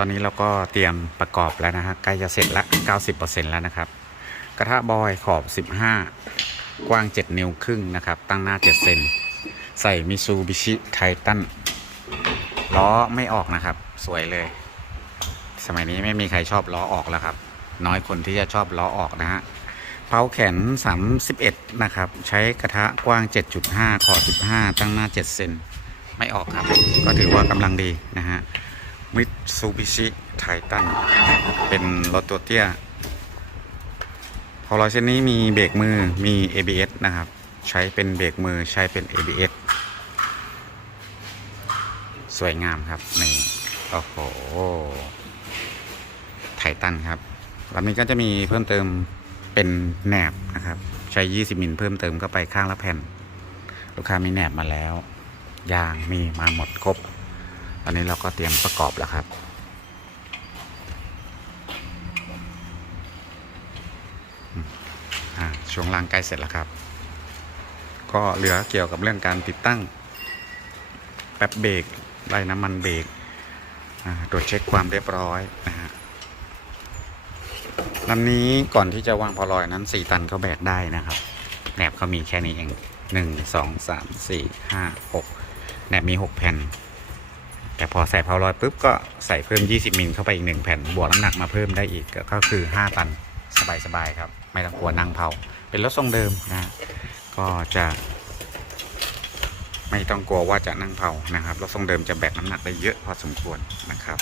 ตอนนี้เราก็เตรียมประกอบแล้วนะฮะใกล้จะเสร็จละ 90%แล้วนะครับ กระทะบอยขอบ 15 กว้าง 7 นิ้วครึ่งนะครับ ตั้งหน้า 7 เซน ใส่มิซูบิชิไททันล้อไม่ออกนะครับ สวยเลย สมัยนี้ไม่มีใครชอบล้อออกแล้วครับ น้อยคนที่จะชอบล้อออกนะฮะเพาแขน 31 นะครับ ใช้กระทะกว้าง 7.5 ขอบ 15 ตั้งหน้า 7 เซน ไม่ออกครับ ก็ถือว่ากำลังดีนะฮะ มิตซูบิชิไททันเป็นรถตัวเตี้ยพอลอยเส้นนี้มีเบรกมือมี ABS นะครับ ใช้เป็นเบรกมือใช้เป็น ABS สวยงามครับนี่โอ้โหไททันครับลำนี้ก็จะมีเพิ่มเติมเป็นแหนบนะครับ ใช้ 20 มิลเพิ่มเติมเข้าไปข้างละแผ่น ลูกค้ามีแหนบมาแล้วยางมีมาหมดครบ ตอนนี้เราก็เตรียมประกอบแล้วครับช่วงล่างใกล้เสร็จแล้วครับ ก็เหลือเกี่ยวกับเรื่องการติดตั้ง แป๊บเบรกไล่น้ำมันเบรกตรวจเช็คความเรียบร้อยนะฮะลำนี้ก่อนที่จะวางพอลอยนั้น 4 ตันเขาแบกได้นะครับ แหนบเขามีแค่นี้เอง 1 2 3 4 5 6แหนบมี 6 แผ่น แต่พอใส่พอลอยปุ๊บก็ใส่เพิ่ม 20 มิลเข้าไปอีก1แผ่นบวกน้ำหนักมาเพิ่มได้อีกก็คือ 5 ตันสบายๆครับ ไม่ต้องกลัวนั่งเผา เป็นรถทรงเดิมนะก็จะ ไม่ต้องกลัวว่าจะนั่งเผานะครับรถทรงเดิมจะแบกน้ำหนักได้เยอะพอสมควรนะครับ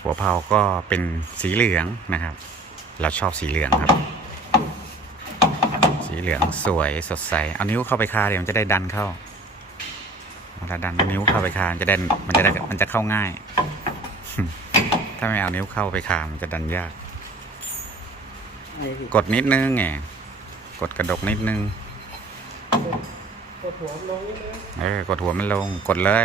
หัวเผาก็เป็นสีเหลืองนะครับ เราชอบสีเหลืองครับ สีเหลืองสวยสดใส เอานิ้วเข้าไปคาเดี๋ยวมันจะได้ดันเข้าเวลาดันนิ้วเข้าไปคามันจะได้มันจะได้มันจะเข้าง่าย ถ้าไม่เอานิ้วเข้าไปคามันจะดันยาก กดนิดนึงไงกดกระดกนิดนึงกดหัวลงนิดนึงเออกดหัวมันลง กดเลย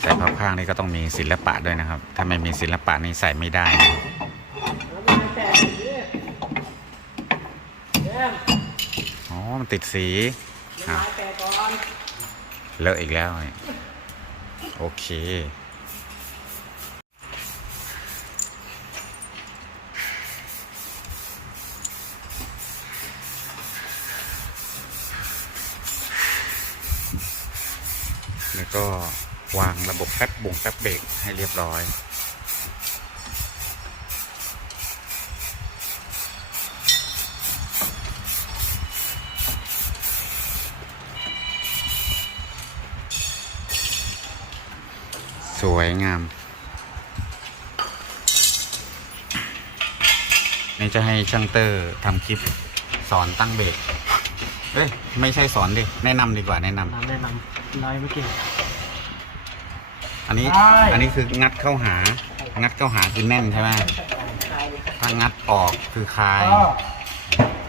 ใส่พับข้างนี่ก็ต้องมีศิลปะด้วยนะครับ ถ้าไม่มีศิลปะนี่ใส่ไม่ได้นะ แล้วมันแตกอย่างนี้แย้ม อ๋อ มันติดสีน้ำลายแตกก่อนเลอะอีกแล้วโอเคแล้วก็วางระบบแป๊บบงแป๊บเบรกให้เรียบร้อย วยงาม นี่จะให้ช่างเตอร์ทำคลิปสอนตั้งเบรกเอ้ย ไม่ใช่สอนดิ แนะนำดีกว่าแนะนำน้ำแนะนำลายเมื่อกี้อันนี้ใช่อันนี้คืองัดเข้าหา งัดเข้าหาคือแน่นใช่ไหมถ้างัดออกคือคลายก็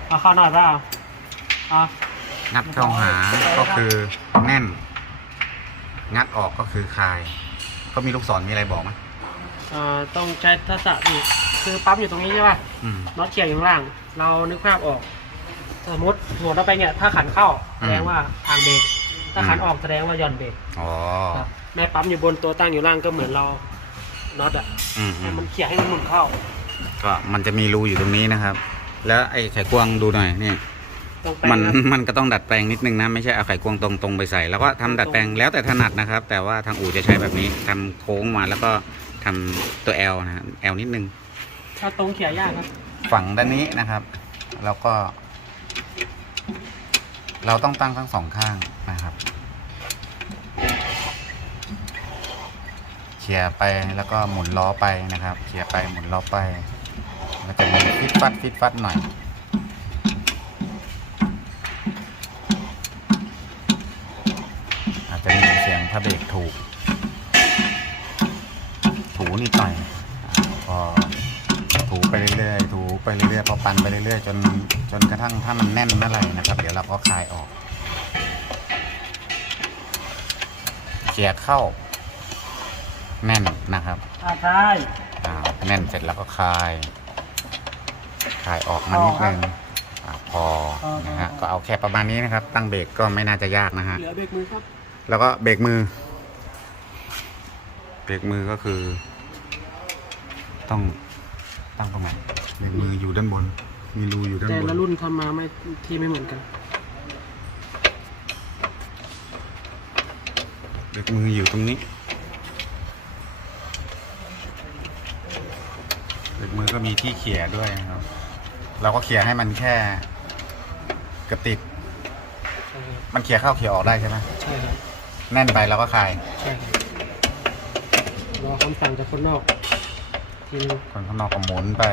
เอาเข้าหน่อยเปล่าเอางัดเข้าหาก็คือแน่น งัดออกก็คือคลาย เขามีลูกศรมีอะไรบอกไหมเอ่อต้องใช้ทักษะอีกคือปั๊มอยู่ตรงนี้ใช่ป่ะอืม น็อตเขียร์อยู่ข้างล่าง เรานึกภาพออก สมมติหัวเราไปเนี่ยถ้าขันเข้าแสดงว่าทางเบรกถ้าขันออกแสดงว่าหย่อนเบรกอ๋อครับแม่ปั๊มอยู่บนตัวตั้งอยู่ล่างก็เหมือนเราน็อตอะอืมอืให้มมันเขี่ยให้มันหมุนเข้าก็มันจะมีรูอยู่ตรงนี้นะครับ แล้วไอ้ไขควงดูหน่อยนี่ ตรงไปมันครับ มันก็ต้องดัดแปลงนิดนึงนะไม่ใช่เอาไขควงตรงๆไปใส่ แล้วก็ทำดัดแปลงแล้วแต่ถนัดนะครับ แต่ว่าทางอู่จะใช้แบบนี้ทำโค้งมาแล้วก็ทำตัว L นะฮะ L นิดนึง ถ้าตรงเขี่ยยากครับฝั่งด้านนี้นะครับ แล้วก็ เราต้องตั้งทั้งสองข้างนะครับเขี่ยไปแล้วก็หมุนล้อไปนะครับเขี่ยไปหมุนล้อไปแล้วจะมีฟิตฟัดฟิตฟัดหน่อย ถ้าเบรกถูก ถูนิดหน่อยอาพอถูไปเรื่อยๆ ถูไปเรื่อยๆ พอปั่นไปเรื่อยๆ จนจนกระทั่งถ้ามันแน่นเมื่อไหร่นะครับ เดี๋ยวเราก็คลายออก เขี่ยเข้า แน่นนะครับอ่าใช่อ่าแน่นเสร็จแล้วก็คลาย คลายออกมานิดนึงอาพอนะฮะ ก็เอาแค่ประมาณนี้นะครับ ตั้งเบรกก็ไม่น่าจะยากนะฮะ เหลือเบรกมือครับ แล้วก็เบรกมือ เบรกมือก็คือ ต้องตั้งตรงไหนเบรกมืออยู่ด้านบน มีรูอยู่ด้านแต่บน ละรุ่นทำมาไม่ที่ไม่เหมือนกัน เบรกมืออยู่ตรงนี้เบรกมือก็มีที่เขี่ยด้วยนะครับ เราก็เขี่ยให้มันแค่กระติดใช่ครับมันเขี่ยเข้าเขี่ยออกได้ใช่ไหมใช่ครับ แน่นไปเราก็คลาย ใช่ครับรอคำสั่งจากคนนอกทีนึงคนข้างนอกก็หมุนไป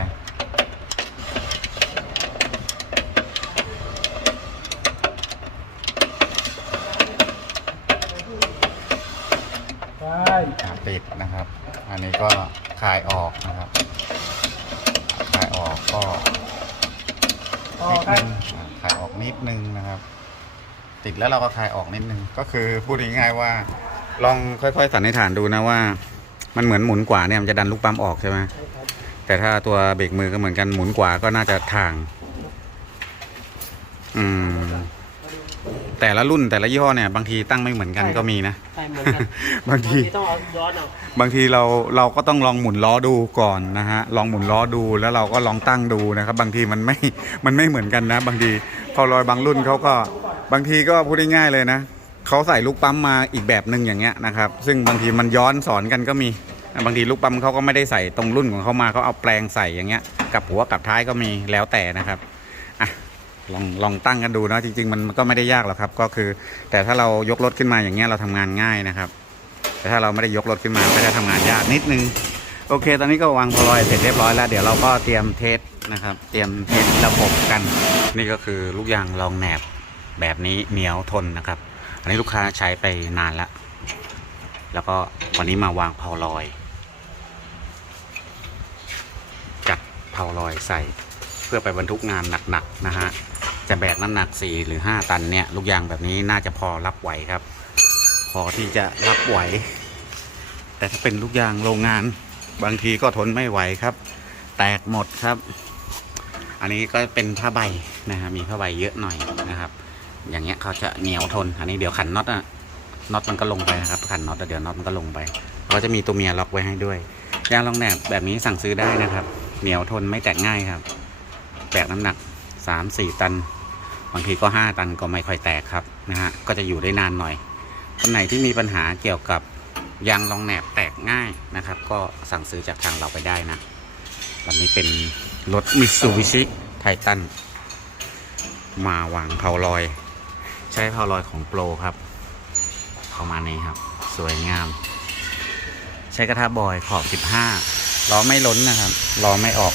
ได้อ่าปิดนะครับ อันนี้ก็คลายออกนะครับ คลายออกก็ต่อนิดครันึบงอ่าคลายออกนิดนึงนะครับ ติดแล้วเราก็คลายออกนิดนึง ก็คือพูดง่ายๆว่า ลองค่อยๆสันนิษฐานดูนะว่า มันเหมือนหมุนกว่าเนี่ยมันจะดันลูกปั๊มออกใช่ไหมใช่ครับแต่ถ้าตัวเบรกมือก็เหมือนกันหมุนกว่าก็น่าจะทาง อืม แต่ละรุ่นแต่ละยี่ห้อเนี่ย บางทีตั้งไม่เหมือนกันก็มีนะ ใช่เหมือนกันบางที ต้องเอาย้อนเอาบางทีเราเราก็ต้องลองหมุนล้อดูก่อนนะฮะ ลองหมุนล้อดูแล้วเราก็ลองตั้งดูนะครับ บางทีมันไม่มันไม่เหมือนกันนะ บางทีพอลอยบางรุ่นเขาก็ บางทีก็พูดง่ายๆเลยนะเขาใส่ลูกปั๊มมาอีกแบบหนึ่งอย่างเงี้ยนะครับ ซึ่งบางทีมันย้อนสอนกันก็มี บางทีลูกปั๊มเขาก็ไม่ได้ใส่ตรงรุ่นของเขามาเขาเอาแปลงใส่อย่างเงี้ยกับหัวกับท้ายก็มีแล้วแต่นะครับอะลองลองตั้งกันดูนะจริง ๆ มันก็ไม่ได้ยากหรอกครับ ก็คือ แต่ถ้าเรายกรถขึ้นมาอย่างเงี้ยเราทำงานง่ายนะครับ แต่ถ้าเราไม่ได้ยกรถขึ้นมาก็จะทำงานยากนิดนึงโอเค ตอนนี้ก็วางพลอยเสร็จเรียบร้อยแล้ว เดี๋ยวเราก็เตรียมเทสนะครับ เตรียมเทสระบบกัน นี่ก็คือลูกยางรองแหนบ แบบนี้เหนียวทนนะครับ อันนี้ลูกค้าใช้ไปนานแล้ว แล้วก็วันนี้มาวางเพาลอย จัดเพาลอยใส่เพื่อไปบรรทุกงานหนักๆนะฮะ จะแบกน้ำหนัก 4 หรือ 5 ตันเนี่ย ลูกยางแบบนี้น่าจะพอรับไหวครับ พอที่จะรับไหว แต่ถ้าเป็นลูกยางโรงงานบางทีก็ทนไม่ไหวครับ แตกหมดครับ อันนี้ก็เป็นผ้าใบนะฮะมีผ้าใบเยอะหน่อยนะครับ อย่างเงี้ยเขาจะเหนียวทน อันนี้เดี๋ยวขันน็อตอะน็อตมันก็ลงไปนะครับขันน็อตแล้วเดี๋ยวน็อตมันก็ลงไปเขาจะมีตัวเมียล็อกไว้ให้ด้วยยางรองแหนบแบบนี้สั่งซื้อได้นะครับ เหนียวทนไม่แตกง่ายครับแบกน้ำหนัก3-4ตัน บางทีก็5ตันก็ไม่ค่อยแตกครับนะฮะก็จะอยู่ได้นานหน่อยคนไหนที่มีปัญหาเกี่ยวกับยางรองแหนบแตกง่ายนะครับ ก็สั่งซื้อจากทางเราไปได้นะลำนี้เป็นรถมิ t ซูบิชิไททันมาวางเพาลอย ใช้พาลอยของโปรครับ ประมาณนี้ครับ สวยงาม ใช้กระทะบอยขอบ 15 ล้อไม่ล้นนะครับล้อไม่ออก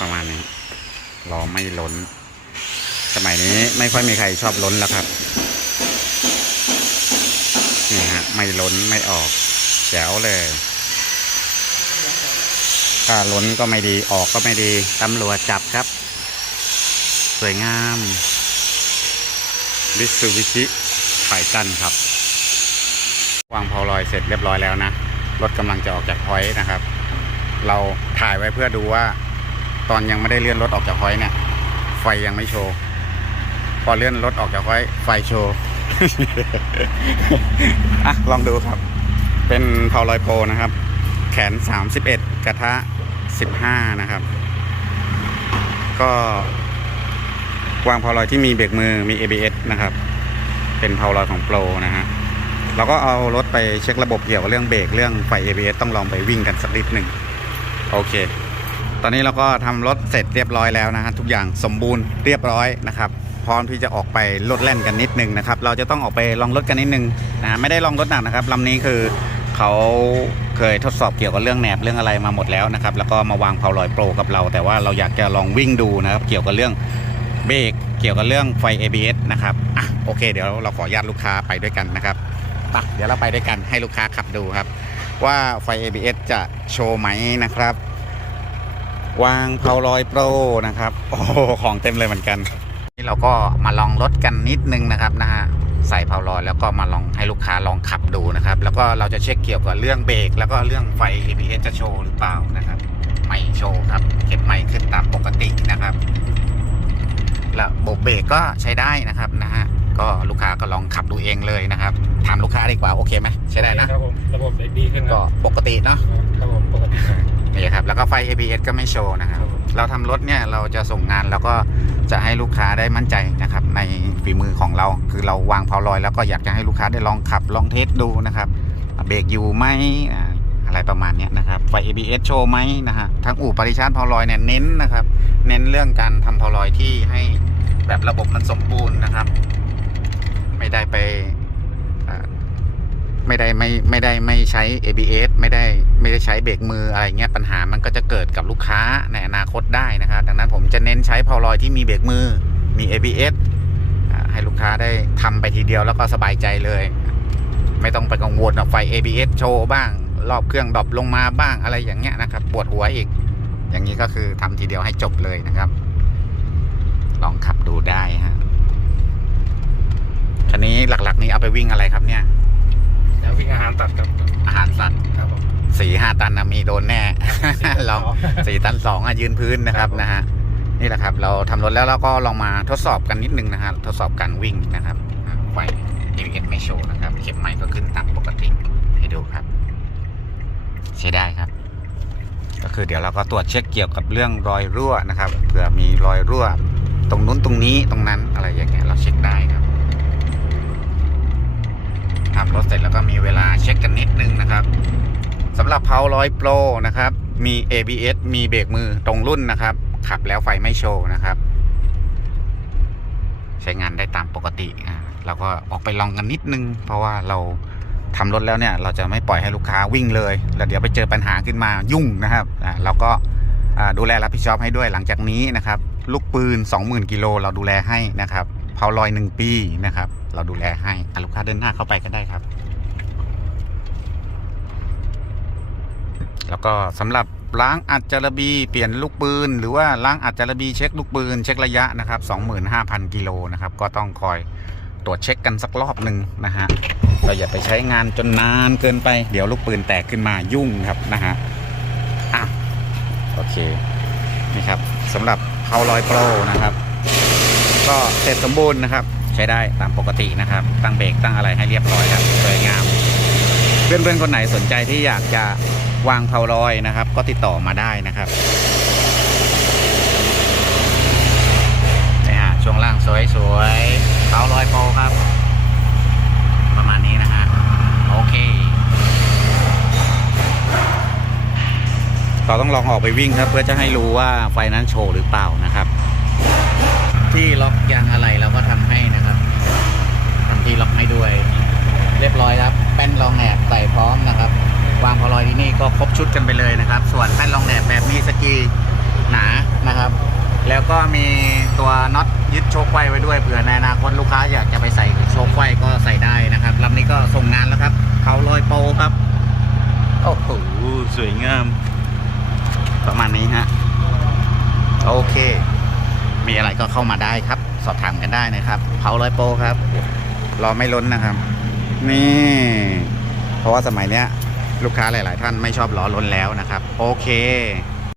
ประมาณนี้ล้อไม่ล้น สมัยนี้ไม่ค่อยมีใครชอบล้นแล้วครับนี่ฮะไม่ล้นไม่ออกแจ๋วเลยถ้าล้นก็ไม่ดีออกก็ไม่ดีตำรวจจับครับ สวยงาม ลิซูบิชิไฟตันครับ วางเพาลอยเสร็จเรียบร้อยแล้วนะ รถกำลังจะออกจากพอยต์นะครับ เราถ่ายไว้เพื่อดูว่า ตอนยังไม่ได้เลื่อนรถออกจากพอยต์เนี่ย ไฟยังไม่โชว์ พอเลื่อนรถออกจากพอยต์ไฟโชว์อะลองดูครับ เป็นเพาลอยโปรนะครับ แขน 31 กระทะ 15 นะครับ ก็ วางเพาลอยที่มีเบรกมือมี ABS นะครับ เป็นเพาลอยของโปรนะฮะเราก็เอารถไปเช็คระบบเกี่ยวกับเรื่องเบรกเรื่องไฟ ABS ต้องลองไปวิ่งกันสักนิดหนึ่งโอเค ตอนนี้เราก็ทำรถเสร็จเรียบร้อยแล้วนะฮะทุกอย่างสมบูรณ์เรียบร้อยนะครับพร้อมที่จะออกไปลดแล่นกันนิดนึงนะครับ เราจะต้องออกไปลองรถกันนิดนึงนะฮะไม่ได้ลองรถหนักนะครับลำนี้คือเขาเคยทดสอบเกี่ยวกับเรื่องแหนบเรื่องอะไรมาหมดแล้วนะครับ แล้วก็มาวางเพาลอยโปรกับเรา แต่ว่าเราอยากจะลองวิ่งดูนะครับ เกี่ยวกับเรื่อง เบรกเกี่ยวกับเรื่องไฟ ABS นะครับอะโอเค เดี๋ยวเราขออนุญาตลูกค้าไปด้วยกันนะครับไปเดี๋ยวเราไปด้วยกันให้ลูกค้าขับดูครับ ว่าไฟ ABS จะโชว์ไหมนะครับ วางเพาลอยโปรนะครับ โอ้ของเต็มเลยเหมือนกันนี่เราก็มาลองรถกันนิดนึงนะครับนะฮะใส่เพาลอยแล้วก็มาลองให้ลูกค้าลองขับดูนะครับ แล้วก็เราจะเช็คเกี่ยวกับเรื่องเบรกแล้วก็เรื่องไฟ ABS จะโชว์หรือเปล่านะครับ ไม่โชว์ครับ เก็บไม่ขึ้นตามปกตินะครับ ระบบเบรกก็ใช้ได้นะครับนะฮะก็ลูกค้าก็ลองขับดูเองเลยนะครับถามลูกค้าดีกว่าโอเคไหมใช้ได้นะ ครับผมระบบดีขึ้นก็ปกติเนาะครับผมปกตินี่ครับแล้วก็ไฟ ABS ก็ไม่โชว์นะครับครับผมเราทำรถเนี่ยเราจะส่งงานแล้วก็จะให้ลูกค้าได้มั่นใจนะครับ ในฝีมือของเราคือเราวางเพาลอย แล้วก็อยากจะให้ลูกค้าได้ลองขับลองเทสดูนะครับเบรกอยู่ไหมอ่าอะไรประมาณเนี้ยนะครับไฟ ABS โชว์ไหมนะฮะทั้งอู่ปริชาร์จเพาลอยเนี่ยเน้นนะครับ เน้นเรื่องการทำเพาลอยที่ให้ แบบระบบมันสมบูรณ์นะครับ ไม่ได้ไปไม่ได้ไม่ไม่ได้ไม่ใช้ ABS ไม่ได้ไม่ได้ใช้เบรกมืออะไรเงี้ยปัญหามันก็จะเกิดกับลูกค้าในอนาคตได้นะครับ ดังนั้นผมจะเน้นใช้เพาลอยที่มีเบรกมือมี ABS ให้ลูกค้าได้ทำไปทีเดียวแล้วก็สบายใจเลย ไม่ต้องไปกังวลว่าไฟ ABS โชว์บ้าง รอบเครื่องดรอปลงมาบ้างอะไรอย่างเงี้ยนะครับ ปวดหัวอีก อย่างนี้ก็คือทำทีเดียวให้จบเลยนะครับ ลองขับดูได้ฮะคันนี้หลักๆ นี้เอาไปวิ่งอะไรครับเนี่ยแล้ววิ่งอาหารตัดกับอาหารสัตว์ครับผมสี่ห้าตันนะมีโดนแน่ ลองสี่ตันสองอะยืนพื้นนะครับครับผมนะฮะนี่แหละครับ เราทำรถแล้วเราก็ลองมาทดสอบกันนิดนึงนะฮะทดสอบการวิ่งนะครับอ่าไฟ ABS ไม่โชว์นะครับเข็มใหม่ก็ขึ้นตามปกติให้ดูครับ ใช้ได้ครับ ก็คือเดี๋ยวเราก็ตรวจเช็คเกี่ยวกับเรื่องรอยรั่วนะครับเผื่อมีรอยรั่ว ตรงนู้นตรงนี้ตรงนั้นอะไรอย่างเงี้ยเราเช็คได้ครับทำรถเสร็จแล้วก็มีเวลาเช็คกันนิดนึงนะครับสำหรับเพาร้อยโปรนะครับ มี ABS มีเบรกมือตรงรุ่นนะครับ ขับแล้วไฟไม่โชว์นะครับ ใช้งานได้ตามปกติอ่าเราก็ออกไปลองกันนิดนึง เพราะว่าเราทำรถแล้วเนี่ย เราจะไม่ปล่อยให้ลูกค้าวิ่งเลย แล้วเดี๋ยวไปเจอปัญหาขึ้นมายุ่งนะครับอ่าเราก็อ่าดูแลรับผิดชอบให้ด้วยหลังจากนี้นะครับ ลูกปืน 20,000กิโลเราดูแลให้นะครับเผาลอย1ปีนะครับ เราดูแลให้อะลูกค้าเดินหน้าเข้าไปก็ได้ครับ แล้วก็สำหรับล้างอัดจารบีเปลี่ยนลูกปืน หรือว่าล้างอัดจารบีเช็คลูกปืน เช็คระยะนะครับ25,000กิโลนะครับก็ต้องคอยตรวจเช็คกันสักรอบหนึ่งนะฮะเราอย่าไปใช้งานจนนานเกินไป เดี๋ยวลูกปืนแตกขึ้นมายุ่งครับนะฮะอะโอเคนี่ครับสำหรับ เ a าลอยโปรนะครับ ก็เสร็จสมบูรณ์นะครับ ใช้ได้ตามปกตินะครับ ตั้งเบรกตั้งอะไรให้เรียบร้อยครับสวยงามเพื่อนๆคนไหนสนใจที่อยากจะวางเพาลอยนะครับ ก็ติดต่อมาได้นะครับนี่ฮะช่วงล่างสวยๆเพาลอยโปรครับ ประมาณนี้นะฮะโอเค เราต้องลองออกไปวิ่งครับ เพื่อจะให้รู้ว่าไฟนั้นโชว์หรือเปล่านะครับ ที่ล็อกยางอะไรเราก็ทำให้นะครับทำที่ล็อกให้ด้วย เรียบร้อยครับ แป้นรองแหนบใส่พร้อมนะครับ วางพอลอยที่นี่ก็ครบชุดกันไปเลยนะครับ ส่วนแป้นรองแหนบแบบมีสกีหนานะครับแล้วก็มีตัวน็อตยึดโชคไว้ไว้ด้วยเผื่อในอนาคตลูกค้าอยากจะไปใส่โชคไว้ก็ใส่ได้นะครับลำนี้ก็ส่งงานแล้วครับ เขาลอยโปรครับโอ้โหสวยงาม ประมาณนี้ฮะโอเค มีอะไรก็เข้ามาได้ครับ สอบถามกันได้นะครับเผาลอยโปรครับ รอไม่ล้นนะครับ นี่ เพราะว่าสมัยเนี้ย ลูกค้าหลาย ๆ ท่านไม่ชอบล้อล้นแล้วนะครับ โอเค